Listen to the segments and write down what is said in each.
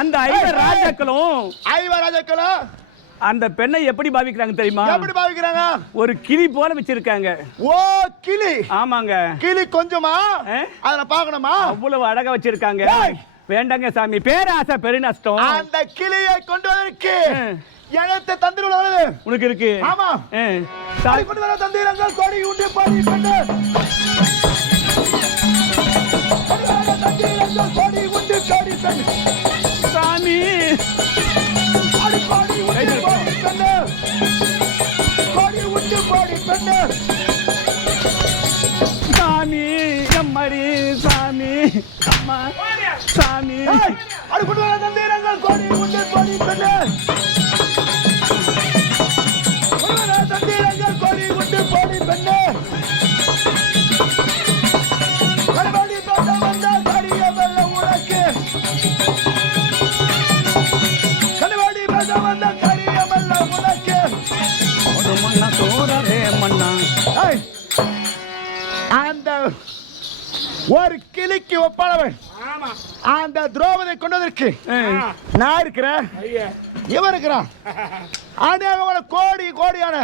அந்த ஐவர் ராஜாக்களும் அந்த பெண்ணை எப்படி பாவிக்கிறாங்க தெரியுமா? எப்படி பாவிக்கிறாங்க? ஒரு கிளி போல வச்சிருக்காங்க. ஓ, கிளி. ஆமாங்க. கிளி கொஞ்சமா அத பார்க்கணுமா? அவ்வளவு அழகா வச்சிருக்காங்க. வேண்டாங்க சாமி, பேராசை பெருநஷ்டம். அந்த கிளியை கொண்டு வரக்கு எனத்தை தந்திருள்ளது உனக்கு இருக்கு. ஆமா, சாமி கொண்டு வர தந்திரங்கள் கோடி உண்டு பாடி பண்ணு. தந்திரங்கள் கோடி உண்டு கோடி பண்ணு. சாமி அடி கோடி உண்டு கோடி பண்ணு. கோடி உண்டு கோடி பண்ணு. சாமி எம்மடி சாமி அம்மா சாமி அடி கொண்டு வர தந்திரங்கள் கோடி உண்டு கோடி பண்ணு. தந்திரங்கள் கோடி உண்டு கோடி பண்ணு. கருவாடி பேச வந்த கரியமல்ல உனக்கு. கருவாடி பேச வந்த கரியமல்ல உனக்கு. ஒரு மண்ணா சோரே மண்ணா. அந்த ஒரு கிளிக்கு ஒப்பாளவன் அந்த திரௌபதியை கொண்டதற்கு நான் இருக்கிறேன், இவன் இருக்கிறான். அநேகமான கோடி கோடியான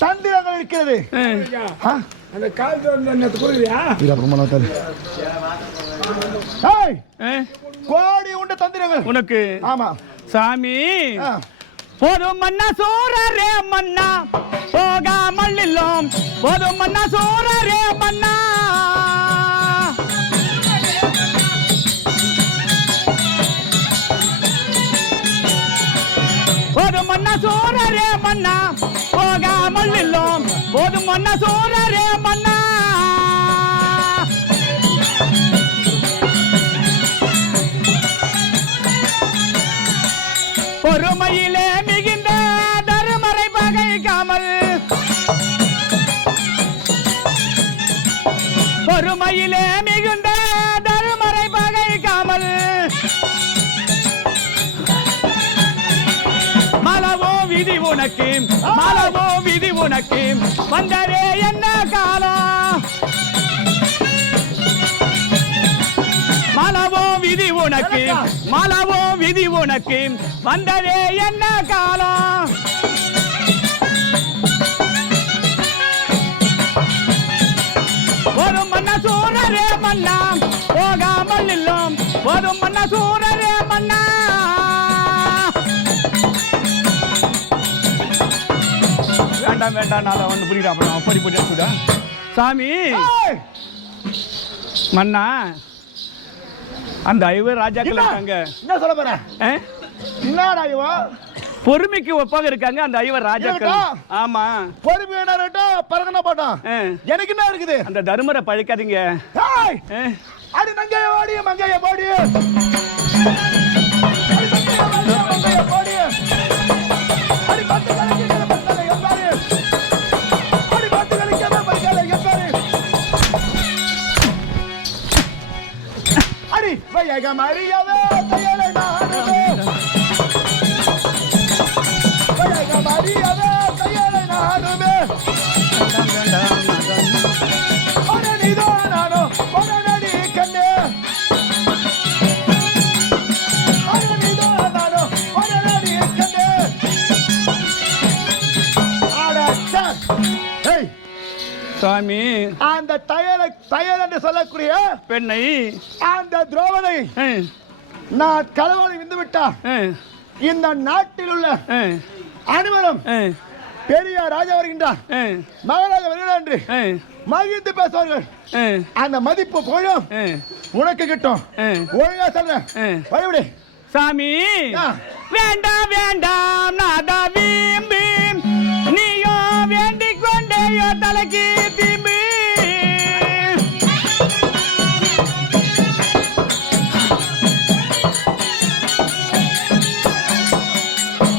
தந்திரங்கள் இருக்கிறது. அந்த காலத்து கோடி உண்ட தந்திரங்கள் உனக்கு. ஆமா சாமி, போதும் மன்னா சோரே மன்னா போகாமல் இல்லோம். போதும் மன்னா சோரே மன்னா. போதும் மன்னா சோரே மன்னா போகாமல் இல்லோம். போதும் மன்னா சோரே மன்னா. பொறுமையிலே மிகுந்த தருமரை பகைக்காமல். பொறுமையிலே மிகுந்த தருமரை பகைக்காமல். மலவோ விதி உனக்கு, மலவோ விதி உனக்கு. வந்தரே என்ன காலம். மலவோ விதி உனக்கு, மலவோ விதி உனக்கு. வந்ததே என்ன காலம். போதும் மன்னா சூரரே மன்னா போகாமல் இல்லோம். போதும் மன்னா சூரரே மன்னா. வேண்டாம் வேண்டாம், நான் வந்து புரியுதா அப்படி புரியுதா சாமி. மன்னா, அந்த ஐவர் ராஜாக்கள் இருக்காங்க. என்ன சொல்ல போற? என்னடா இவன் பொறுமைக்கு ஒப்பாக இருக்காங்க அந்த ஐவர் ராஜாக்கள். ஆமா, பொறுமை என்ன இருக்கட்டும், பரகன போட்டோம். எனக்கு என்ன இருக்குது? அந்த தருமரை பழிக்காதீங்க. அடி நங்கைய ஓடி மங்கைய போடி. மங்கைய போடி. அடி பத்து கலக்கிற பத்தல எப்பாரு. அடி பத்து கலக்கிற பத்தல எப்பாரு. அடி வையக மரியாவே தயலை நானுவே. வையக மரியாவே தயலை நானுவே. ஒரே நீதானோ ஒரே நடி கண்ணே. ஒரே நீதானோ ஒரே நடி கண்ணே. ஆடா ஏய் சாமி, அந்த தயல் என்று சொல்லக்கூடிய பெண்ணை அந்த திரௌபதி நான் களவாடி விந்து விட்டா இந்த நாட்டில் உள்ள அனைவரும் பெரிய ராஜா வருகின்றார், மகாராஜா வருகிறார் என்று மகிழ்ந்து பேசுவார்கள். அந்த மதிப்பு போயும் உனக்கு கிட்டும். ஒழுங்கா சொல்றேன், வழிவிடு சாமி. வேண்டாம் வேண்டாம் நாதா வீம்பி. நீயோ வேண்டிக் கொண்டேயோ தலைக்கு தீம்பி.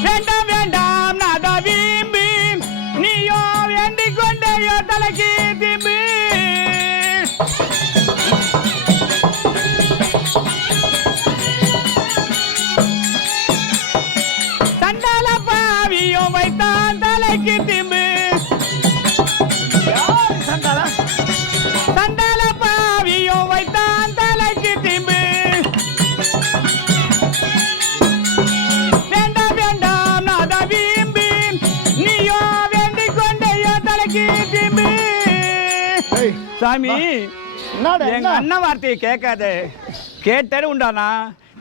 வேண்டாம் வேண்டாம் நாதா வீம்பி. நீயோ வேண்டிக் கொண்டேயோ தலைக்கு தீம்பி. சண்டால பாவியோ வைத்தான் தலைக்கு திம்பு. சண்டால பாவியோ வைத்தான் தலைக்கு திம்பு. டேய் சாமி என்னடா எங்க அண்ணன் வார்த்தையை கேட்காத. கேட்டாரு உண்டானா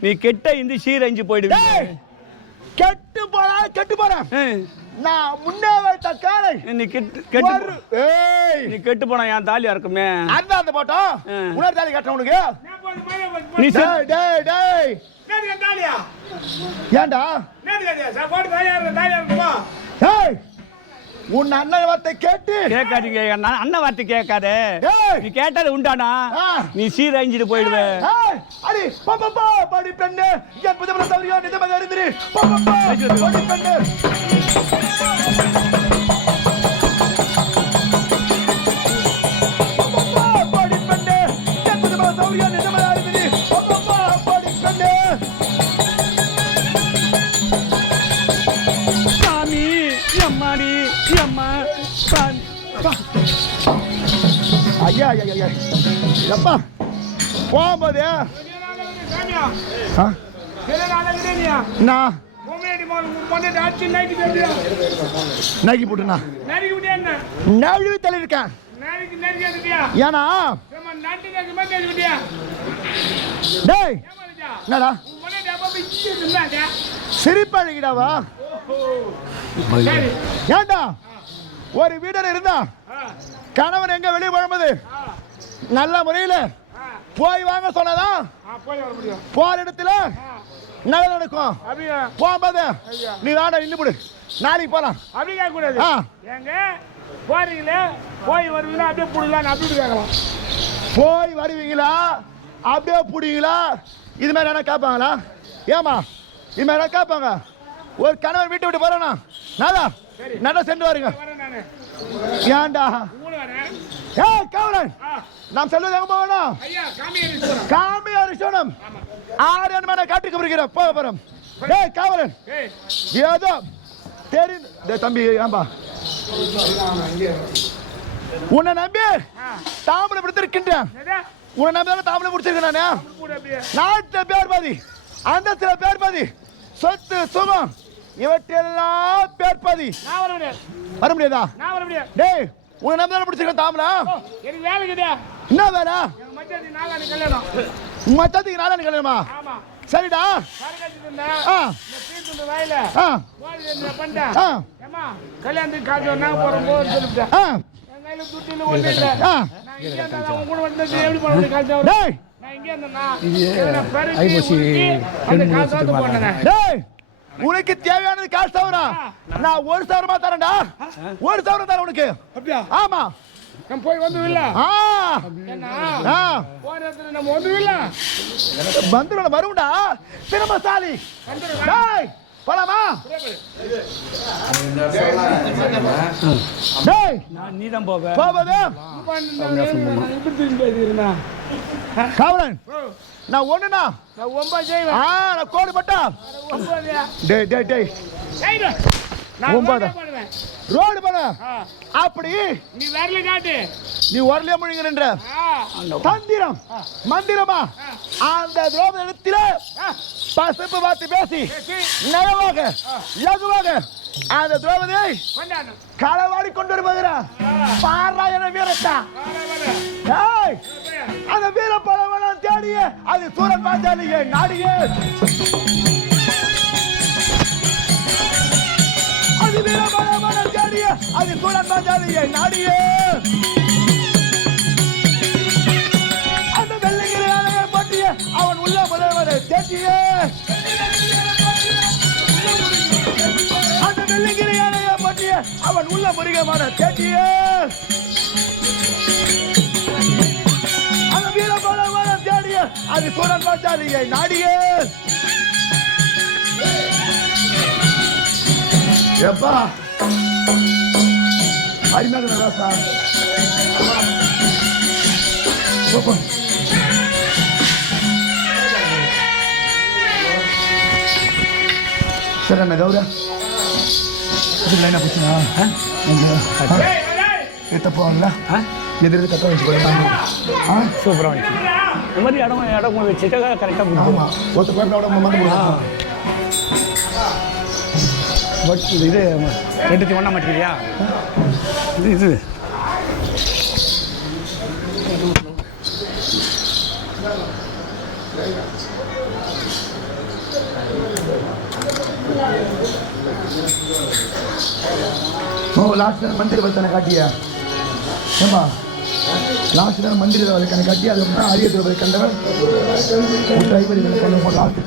நீ கெட்ட இந்த சீரஞ்சு போயிடுவே. கெட்டு போறேன். நான் முன்னே வைத்த காலை நீ கெட்டு போனா என் தாலியா இருக்குமே. அந்த போட்டோம் உணர் தாலி கட்ட உனக்கு. நீ டேய் ஏண்டா உன் அண்ணன் வார்த்தை கேட்டு கேட்காதீங்க. அண்ணன் வார்த்தை கேட்காத. நீ கேட்டது உண்டானா நீ சீரஞ்சிட்டு போயிடுவே. அடி பாப்பா பாடி பெண்ணு என் புதுமண தவறியோ நிஜமாக அறிந்திரு. பாப்பா பாடி பெண்ணு பாடி பெண்ணு என் புதுமண தவறியோ நிஜமாக அறிந்திரு. பாப்பா பாடி பெண்ணு சாமி அம்மாடி அம்மா. ஐயா எப்பா போகும்போது நகி போட்டுண்ணா நழுவி தள்ளி இருக்கேன். ஏன்னா டேய் என்னடா சிரிப்பழகிடாவா? ஏண்டா ஒரு வீடர் இருந்தா கணவன் எங்க வெளியே போகும்போது நல்ல முறையில போய் வாங்க சொன்னதான் போற இடத்துல நல்ல நடக்கும். போகும்போது நீ வேணா நின்னுபிடு, நாளைக்கு போலாம். அப்படி கேட்க கூடாது. எங்க போறீங்களே போய் வருவீங்களா அப்படியே புடிக்கலாம் அப்படி கேட்கலாம். போய் வருவீங்களா அப்படியே புடிங்களா இது மாதிரி என்ன கேட்பாங்களா? ஏமா இது மாதிரி என்ன கேட்பாங்க? ஒரு கணவன் வீட்டை விட்டு போறானா நாதா நட சென்று வாருங்க. ஏண்டா கவரன் நாம் செல்வது எங்க போகணும்? காமியாரிசோனம் ஆரியன் மேல காட்டுக்கு வருகிற போக போறோம். காவலன் ஏதோ தெரியும் தம்பி. ஏம்பா உன்னை நம்பி தாமரை பிடித்திருக்கின்றேன். உன்னை நம்பி தாமரை பிடிச்சிருக்கேன். நானே நாட்டு பேர் பாதி அந்த சில பேர் பாதி சொத்து சுகம் இவற்றெல்லாம் பேர் பாதி வர முடியாதா? டேய் உன்னை நம்பி பிடிச்சிருக்கேன் தாமரை. எனக்கு வேலை கிடையா? என்ன வேலை? மச்சத்துக்கு நாளானு கல்யாணமா? சரிடா. கல்யாணத்துக்கு காசு நாங்க போறோம் போது சொல்லிட்டேன். உனக்கு தேவையானது காசு தவறா? நான் 1,000 தரேன்டா. 1,000 தரேன் உனக்கு. ஆமா நம்ம போய் வந்து இல்ல நம்ம வந்து இல்ல வந்துட வரும்டா திருமசாலி. போலாமா? நீதான் போவ. காவலன் நான் ஒண்ணுனா நான் கோடு பட்டா. ரோடு பண்ண அப்படி நீ வரல காட்டு. நீ வரலையே முழுங்கிற தந்திரம் மந்திரமா அந்த துரோக இடத்தில பசுப்பு பார்த்து பேசி நயமாக லகுவாக அந்த துரோகத்தை களவாடி கொண்டு வருகிறார். பாரா என வீரத்தா அந்த வீர பலவனம் தேடிய அது சூரன் பாஞ்சாலியே நாடியே அது வீர பலவனம் தேடிய அது சூரன் பாஞ்சாலியே நாடியே அந்த வெள்ளிங்கிரியானையை பற்றிய அவன் உள்ள முதல்வரை தேடியே அந்த வெள்ளிங்கிரியானையை பற்றிய அவன் உள்ள முருகமான தேடியே அந்த வீர பலவனம் தேடிய அது சூரன் பாஞ்சாலியை நாடியே. எப்பா அருமையாக ராசா சரி அண்ணா கௌரா லைனா போச்சுண்ணா தப்பாங்களா எதிர்த்து தப்பா வச்சு சூப்பராக வந்துச்சு. இந்த மாதிரி இடம் வச்சுட்டா கரெக்டாக ஆமாம் ஒருத்த பேரோட மறந்து பட் இது ரெண்டுத்தையும் ஒன்றா மாட்டேங்கிறியா? இது ஓ லாஸ்ட் நேரம் மந்திர வச்சனை காட்டியா ஏமா லாஸ்ட் நேரம் மந்திர வச்சனை காட்டி அது அரியத்துல கண்டவன் டிரைவர் கொண்டு லாஸ்ட்